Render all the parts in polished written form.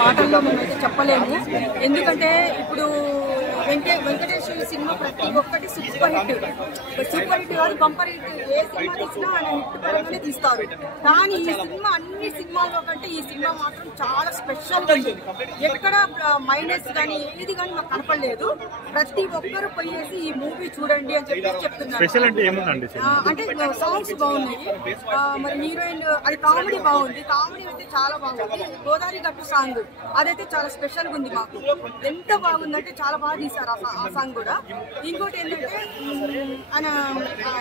మాటల్లో మేమైతే చెప్పలేము. ఎందుకంటే ఇప్పుడు వెంకటేశ్వర సినిమా ప్రతి ఒక్కటి సూపర్ హిట్ కాదు, బంపర్ హిట్. ఏ సినిమా తీసినా ఆయన హిట్ పరంగానే తీస్తారు. కానీ ఈ సినిమా అన్ని సినిమాల్లో కంటే ఈ సినిమా మాత్రం చాలా స్పెషల్ ఉంది. ఎక్కడ మైనస్ కానీ ఏది కానీ మాకు కనపడలేదు. ప్రతి ఒక్కరు పోయేసి ఈ మూవీ చూడండి అని చెప్పి చెప్తున్నారు. అంటే సాంగ్స్ బాగున్నాయి, మరి హీరోయిన్ అది కామెడీ బాగుంది. కామెడీ అయితే చాలా బాగుంది. గోదావరి గట్టు సాంగ్ అదైతే చాలా స్పెషల్ గా ఉంది. మాకు ఎంత బాగుందంటే చాలా బాగా తీశారు ఆ సాంగ్ కూడా. ఇంకోటి ఏంటంటే ఆయన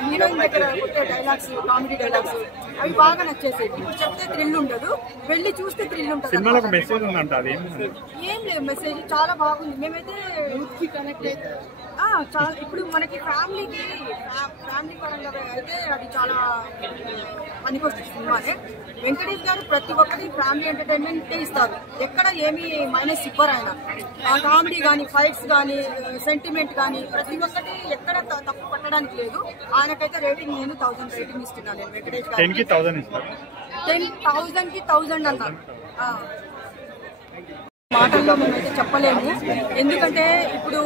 హీరోయిన్ దగ్గర కొట్టే డైలాగ్స్, కామెడీ డైలాగ్స్ అవి బాగా నచ్చేసాయి. ఇప్పుడు చెప్తే థ్రిల్ ఉండదు, వెళ్ళి చూస్తే థ్రిల్ ఉంటుంది. ఏం లేదు మెసేజ్, చాలా బాగుంది. మేమైతే కనెక్ట్ అయితే చాలా ఇప్పుడు మనకి ఫ్యామిలీ పరంగా అయితే అది చాలా పనికొస్తుంది సినిమానే. వెంకటేష్ గారు ప్రతి ఒక్కరి ఫ్యామిలీ ఎంటర్టైన్మెంట్ ఇస్తారు. ఎక్కడ ఏమి మైనస్ ఇవ్వరు ఆయన. కామెడీ కానీ, ఫైట్స్ కానీ, సెంటిమెంట్ కానీ ప్రతి ఒక్కటి ఎక్కడ తప్పు పట్టడానికి లేదు. ఆయనకైతే రేటింగ్ నేను 1000 రేటింగ్ ఇస్తున్నాను. నేను వెంకటేష్ గారు 10,000 కి 1000 అన్నాను. మాటల్లో మేమైతే చెప్పలేము. ఎందుకంటే ఇప్పుడు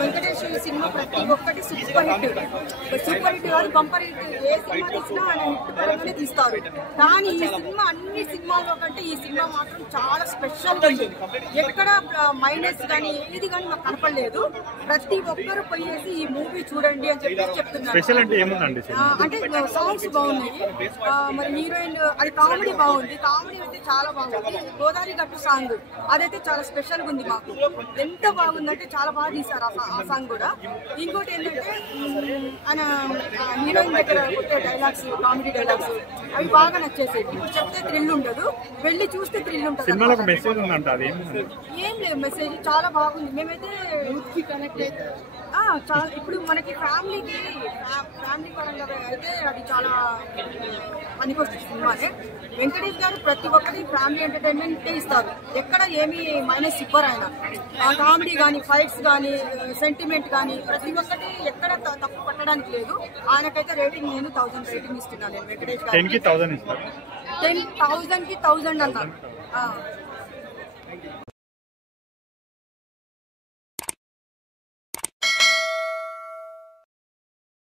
వెంకటేశ్వర సినిమా ప్రతి ఒక్కటి సూపర్ హిట్ కాదు, బంపర్ హిట్. ఏ సినిమా తీసినా ఆయన హిట్ పరంగానే తీస్తారు. కానీ ఈ సినిమా అన్ని సినిమాల్లో కంటే ఈ సినిమా మాత్రం చాలా స్పెషల్ ఉంది. ఎక్కడ మైనస్ కానీ ఏది కానీ మాకు కనపడలేదు. ప్రతి ఒక్కరు పోయేసి ఈ మూవీ చూడండి అని చెప్పి చెప్తున్నారు. అంటే సాంగ్స్ బాగున్నాయి, మరి హీరోయిన్ అది కామెడీ బాగుంది. కామెడీ అయితే చాలా బాగుంది. గోదావరి గట్టు సాంగ్ అదైతే చాలా స్పెషల్ గా ఉంది. మాకు ఎంత బాగుందంటే చాలా బాగా తీశారు ఆ సాంగ్ కూడా. ఇంకోటి ఏంటంటే ఆయన హీరోయిన్ దగ్గర కొట్టే డైలాగ్స్, కామెడీ డైలాగ్స్ అవి బాగా నచ్చేసాయి. ఇప్పుడు చెప్తే థ్రిల్ ఉండదు, వెళ్ళి చూస్తే థ్రిల్ ఉంటుంది. ఏం లేదు మెసేజ్, చాలా బాగుంది. మేమైతే కనెక్ట్ అయితే చాలా ఇప్పుడు మనకి ఫ్యామిలీ పరంగా అయితే అది చాలా పనికొస్తుంది సినిమానే. వెంకటేష్ గారు ప్రతి ఒక్కరి ఫ్యామిలీ ఎంటర్టైన్మెంట్ ఇస్తారు. ఎక్కడ ఏమి మైనస్ ఇవ్వరు ఆయన. కామెడీ కానీ, ఫైట్స్ కానీ, సెంటిమెంట్ కానీ ప్రతి ఒక్కటి ఎక్కడ తప్పు పట్టడానికి లేదు. ఆయనకైతే రేటింగ్ నేను 1000 రేటింగ్ ఇస్తున్నాను. నేను వెంకటేష్ గారు 10,000 కి 1000 అన్నాను.